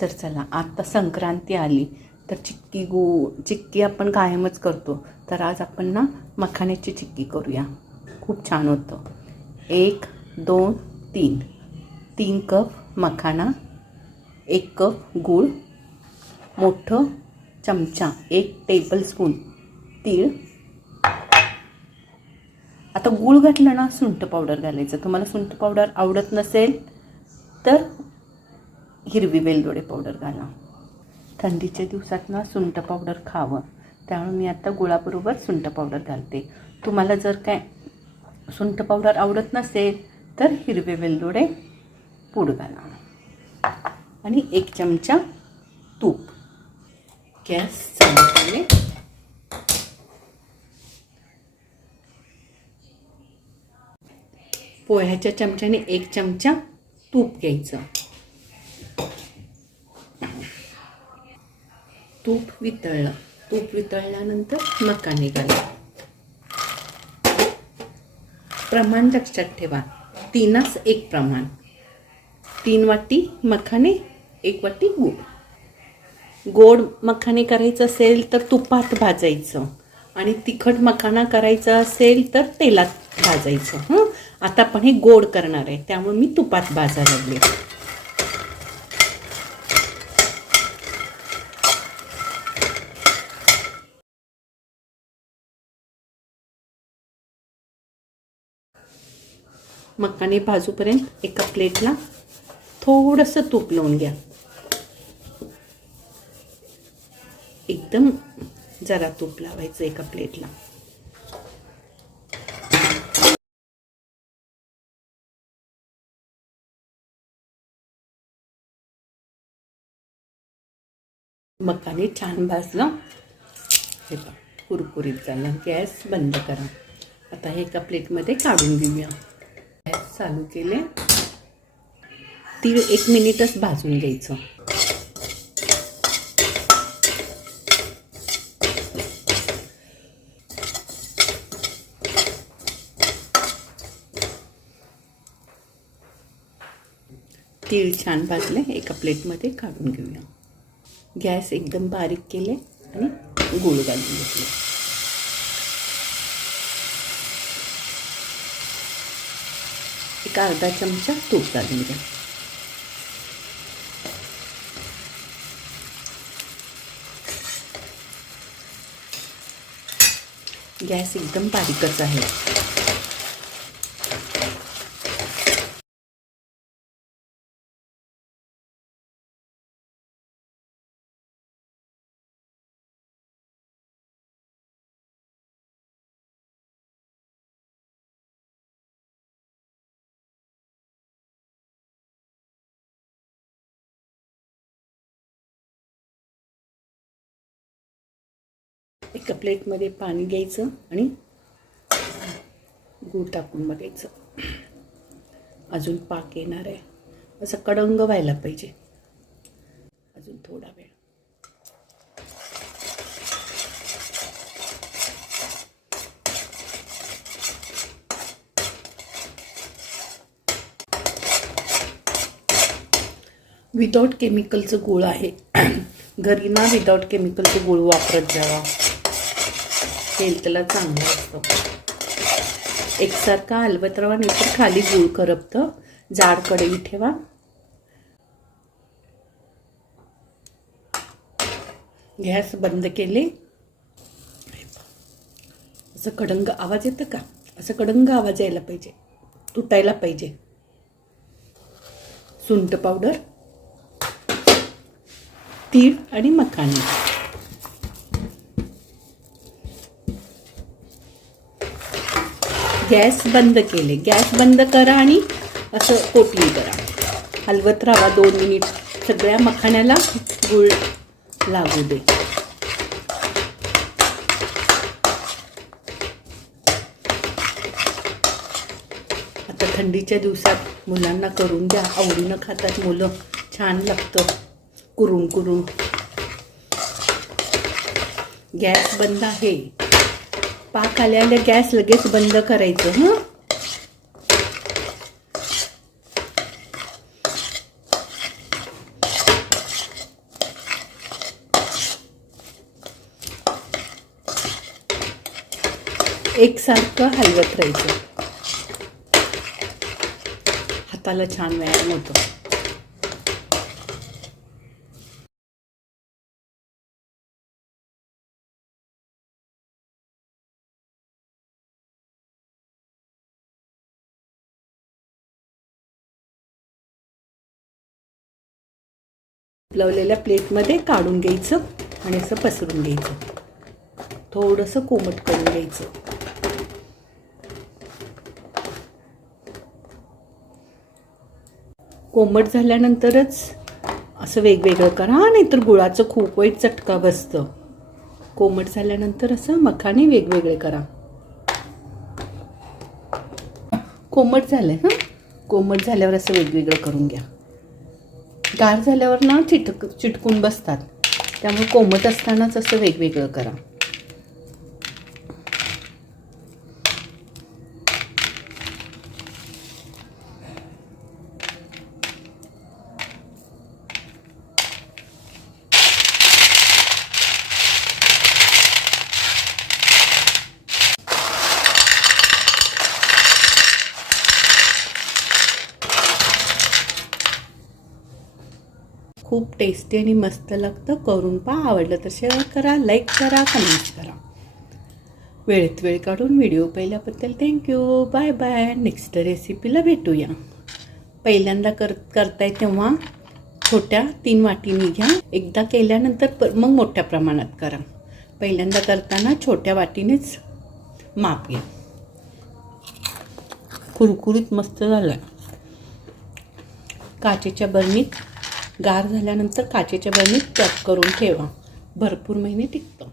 तर चला आता संक्रांती आली. तर चिक्की गो चिक्की आपण कायमच करतो. तर आज आपण ना मखाण्याची चिक्की करूया. खूप छान होतं. एक दोन तीन. तीन कप मखाना एक कप गूळ मोठं चमचा एक टेबलस्पून तीळ. आता गूळ घातलं ना सुंठ पावडर घालायचं. तुम्हाला सुंठ पावडर आवडत नसेल तर हिरवी वेलदोडे पावडर घाला थंडीच्या दिवसात ना सुंठ पावडर खावं. त्यामुळे मी आता गुळाबरोबर सुंठ पावडर घालते. तुम्हाला जर काय सुंठ पावडर आवडत नसेल तर हिरवे वेलदोडे पूड घाला. आणि एक चमचा तूप. गॅस चालू केले पोह्याच्या चमच्याने एक चमचा तूप घ्यायचं. तूप वितळलं. तूप वितळल्यानंतर मका निघाला. प्रमाण लक्षात ठेवा. तीनच एक प्रमाण. तीन वाटी मखाने एक वाटी गूळ. गोड मखाने करायचं असेल तर तुपात भाजायचं. आणि तिखट मखाना करायचा असेल तर तेलात भाजायचं. हं? आता आपण हे गोड करणार आहे. त्यामुळे मी तुपात भाजायला लागले. मकाने भाजूपर्यंत एका प्लेटला थोडंसं तूप लावून घ्या. एकदम जरा तूप लावायचं एका प्लेटला. मकाने छान भाजलं. हे कुरकुरीत झालं. गॅस बंद करा. आता हे एका प्लेटमध्ये काढून घेऊया. चालू केले. तीळ एक मिनिटच भाजून घ्यायचं. तीळ छान भाजले एका प्लेटमध्ये काढून घेऊया. गॅस एकदम बारीक केले आणि गुळ घालून घेतले. एक अर्धा चमचा तूप घालून घ्या. गॅस एकदम बारीकच आहे. एका प्लेटमध्ये पाणी घ्यायचं आणि गूळ टाकून बघायचं. अजून पाक येणार आहे. असं कडंग व्हायला पाहिजे. अजून थोडा वेळ. विदाऊट केमिकलचं गूळ आहे. घरी ना विदाऊट केमिकलचं गूळ वापरत जावा. हेल्थला चांगलं असतं. एकसारखा हलवत राहा नंतर खाली गुळ करपतं. जाड कढई ठेवा. गॅस बंद केले. असं कडंग आवाज येतं का? असं कडंग आवाज यायला पाहिजे. तुटायला पाहिजे. सुंट पावडर तीळ आणि मखाणी गॅस बंद केले. गॅस बंद करा आणि असं कोटिंग करा. हलवत राहा दोन मिनिट. सगळ्या मखाण्याला गुळ लागू दे. आता थंडीच्या दिवसात मुलांना करून द्या. आवडीनं खातात मुलं. छान लागतं. कुरून कुरून. गॅस बंद आहे. पाक आल्याला गॅस लगेच बंद करायचं हं? एकसारखं हलवत राहायचं. हाताला छान व्यायाम होतो. लावलेल्या प्लेटमध्ये काढून घ्यायचं आणि असं पसरून घ्यायचं. थोडंसं कोमट करून घ्यायचं. कोमट झाल्यानंतरच असं वेगवेगळं करा नाहीतर गुळाचं खूप वाईट चटका बसतं. कोमट झाल्यानंतर असं मखाने वेगवेगळे करा. कोमट झालं हां? कोमट झाल्यावर असं वेगवेगळं करून घ्या. गार झाल्यावर ना चिटक चिटकून बसतात. त्यामुळे कोमट असतानाच असं वेगवेगळं करा. खूप टेस्टी आणि मस्त लागतं. करून पहा. आवडलं तर शेअर करा लाईक करा कमेंट करा. वेळेत वेळ काढून व्हिडिओ पाहिल्याबद्दल थँक्यू बाय बाय नेक्स्ट रेसिपीला भेटूया. पहिल्यांदा कर करताय तेव्हा छोट्या तीन वाटीनी घ्या. एकदा केल्यानंतर प मग मोठ्या प्रमाणात करा. पहिल्यांदा करताना छोट्या वाटीनेच माप घ्या. कुरकुरीत मस्त झालं. काचेच्या बरणीत गार झाल्यानंतर काचेच्या बरणीत पॅक करून ठेवा. भरपूर महिने टिकतं.